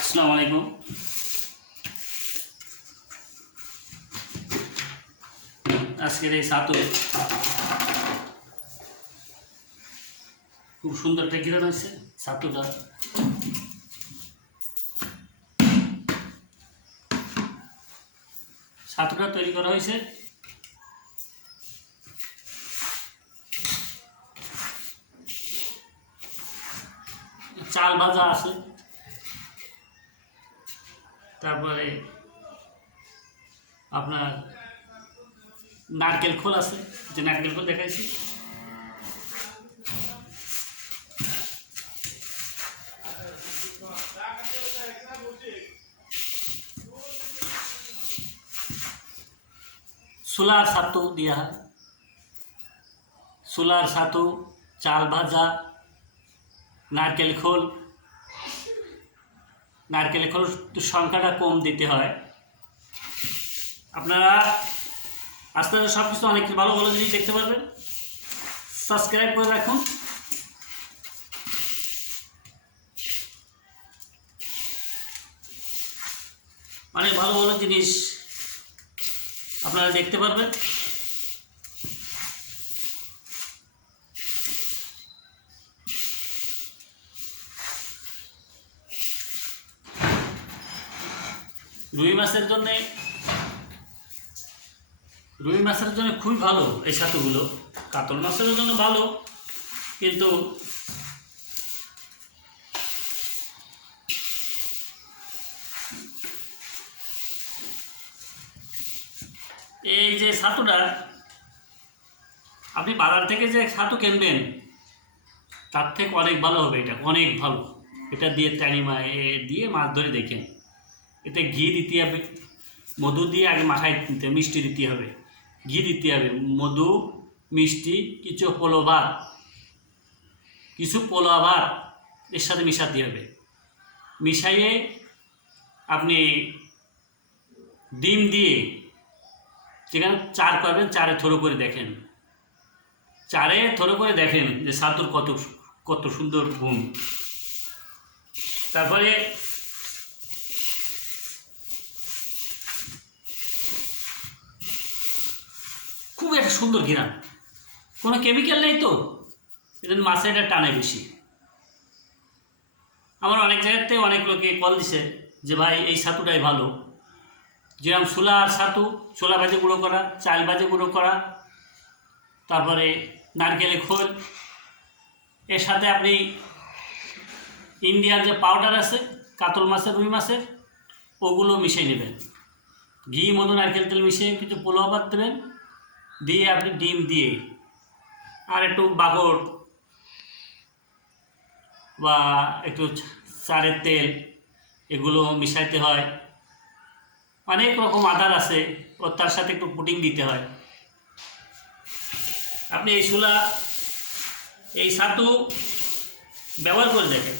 আসসালামু আলাইকুম। আজকের এই ছাতু খুব সুন্দর একটা ঘিরান হয়েছে। ছাতুটা তৈরি করা হয়েছে চাল ভাজা আছে, তারপরে আপনার নারকেল খোল আছে, যে নারকেল খোল দেখাইছি, ছোলার ছাতু দেওয়া হয়। ছোলার ছাতু, চাল ভাজা, নারকেল খোল সংখ্যাটা কম দিতে হয়। আপনারা আস্তে আস্তে সব কিছু অনেক ভালো ভালো জিনিস দেখতে পারবেন। সাবস্ক্রাইব করে রাখুন। অনেক ভালো ভালো জিনিস আপনারা দেখতে পারবেন। রুই মাছের জন্য খুবই ভালো এই ছাতুগুলো। কাতল মাছের জন্য ভালো, কিন্তু এই যে ছাতুটা আপনি বাজার থেকে যে ছাতু কিনবেন তার থেকে অনেক ভালো হবে। এটা অনেক ভালো। এটা দিয়ে দিয়ে মাছ ধরে দেখেন। এতে ঘি দিতে হবে, মধু দিয়ে আগে মাখায় দিতে, মিষ্টি দিতে হবে, ঘি দিতে হবে, মধু, মিষ্টি, কিছু পোলা ভাত এর সাথে মিশাতে হবে। মিশাইয়ে আপনি ডিম দিয়ে যেখানে চার করবেন, চারে থ্রো করে দেখেন যে ছাতুর কত সুন্দর গুণ। তারপরে খুব একটা সুন্দর ঘ্রাণ, কোনো কেমিক্যাল নেই তো, এজন্য মাছের এটা টানে বেশি। আমার অনেক জায়গাতে অনেক লোকে কল দিছে যে ভাই এই ছাতুটাই ভালো। যেরকম ছোলা ভাজে গুঁড়ো করা, চাল ভাজে গুঁড়ো করা, তারপরে নারকেলের খোল, এর সাথে আপনি ইন্ডিয়ান যে পাউডার আছে কাতল মাছের, রুই মাছের, ওগুলো মিশিয়ে নেবেন। ঘি, মধু, নারকেল তেল মিশিয়ে কিছু পোলাও ভাত দেবেন, দিয়ে আপনি ডিম দিয়ে আর একটু বাগড় বা একটু চালের তেল, এগুলো মিশাইতে হয়। অনেক রকম আদার আছে, ও তার সাথে একটু পুডিং দিতে হয়। আপনি এই ছাতু ব্যবহার করে দেখেন।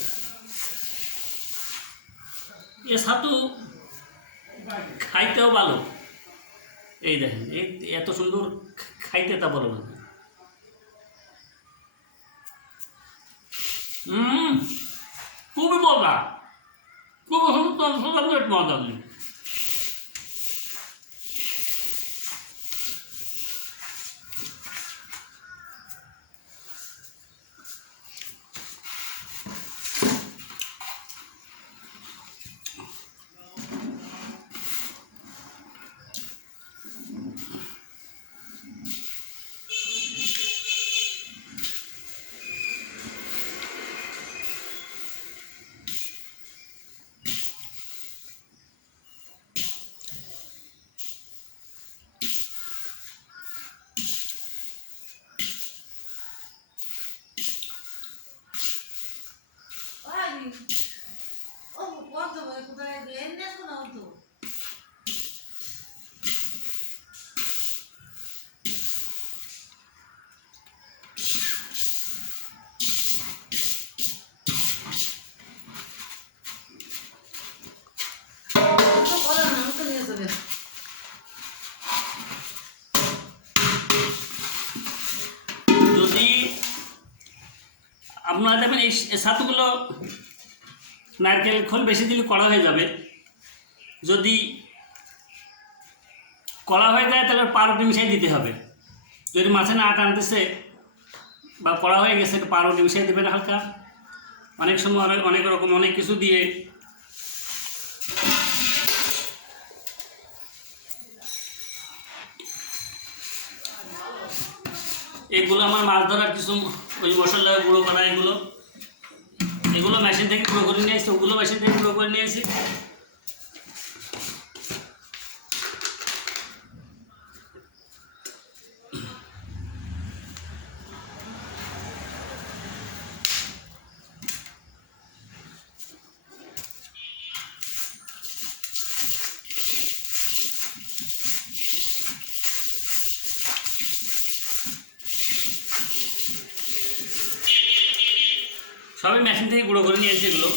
এ ছাতু খাইতেও ভালো। এই দেখেন এত সুন্দর খাইতে, তা বলো না। খুবই মজা, খুবই সুন্দর মজা। এই ছাতুগুলো নারকেল খোল বেশি দিলে কড়া হয়ে যাবে। যদি কড়া হয়ে যায় তাহলে পাউরুটি মিশিয়ে দিতে হবে। যদি মাছে না টানতেছে বা কড়া হয়ে গেছে পাউরুটি মিশিয়ে দেবেন হালকা। অনেক সময় অনেক রকম অনেক কিছু দিয়ে এগুলো আমার মাছ ধরার কিছু ওই মশলা গুঁড়ো করা, এগুলো মেশিন থেকে গুঁড়ো করে নিয়ে আসছি, ওগুলো মেশিন থেকে গুঁড়ো করে নিয়ে আসি। সবই মেশিন থেকে গুঁড়ো করে নিয়ে আসছি এগুলো।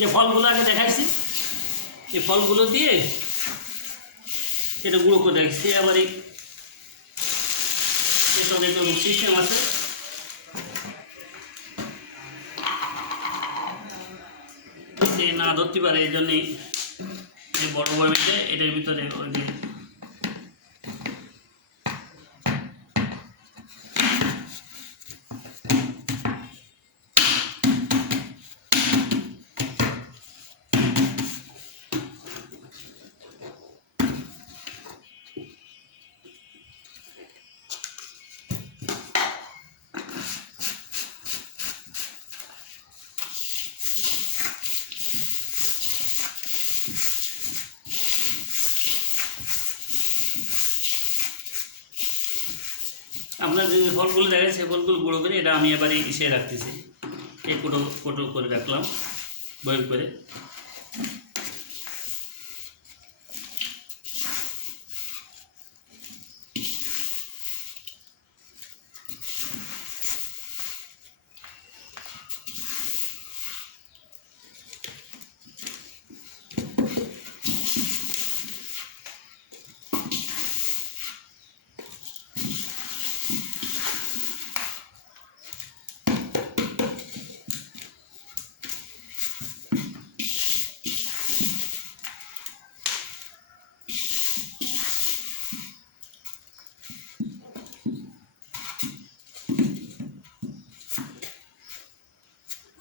যে ফলগুলো আগে দেখাচ্ছি এই ফলগুলো দিয়ে এটা গুঁড়ো করে রাখছি। আবার এটা দেখো সিস্টেম আছে, না ধরতে পারে, এই জন্যই বড় বড় এটার ভিতরে ওই যে আপনার যে ফলগুলো দেখায় সেই ফলগুলো গুঁড়ো করে এটা আমি এবারে ইসে রাখতেছি, এই কোটো কোটো করে রাখলাম বয়েল করে।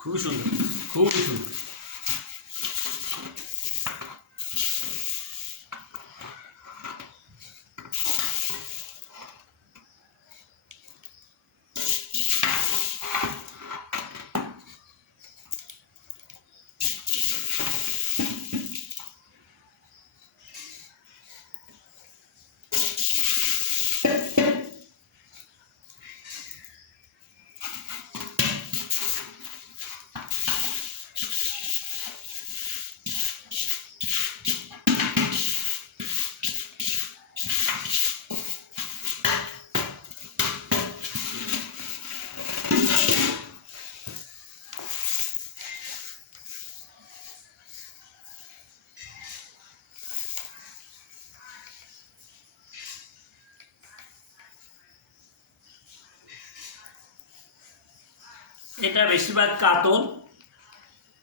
খুবই সুন্দর, খুবই সুন্দর। এটা বেশিরভাগ কাতল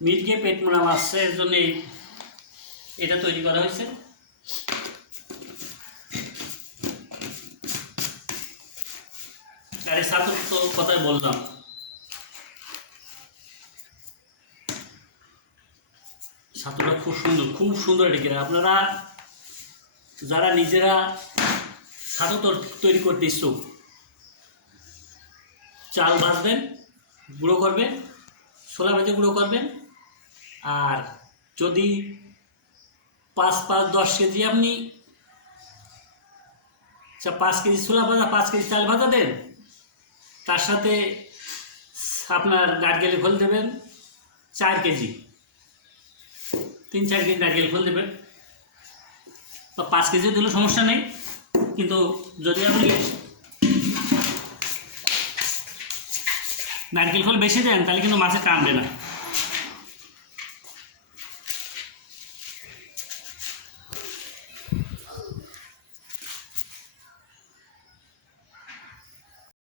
মির্গে পেট মোনা মাছের জন্য এটা তৈরি করা হয়েছে। আর এই ছাতুর তো কথাই বললাম, ছাতুটা খুব সুন্দর ডেকে। আপনারা যারা নিজেরা ছাতু তৈরি করতে ইচ্ছুক, চাল ভাজবেন, গুঁড়ো করবেন, ছোলা ভেজে গুঁড়ো করবেন। আর যদি 5-10 কেজি আপনি 5 কেজি ছোলা ভাজা, 5 কেজি চাল ভাজা দেন, তার সাথে আপনার নারকেল খোল দেবেন 4 কেজি, 3-4 কেজি নারকেল খোল দেবেন। বা 5 কেজি দিলেও সমস্যা নেই, কিন্তু যদি আপনি নারকেল খোল বেশি দেন তাহলে কিন্তু মাছে টানবে না।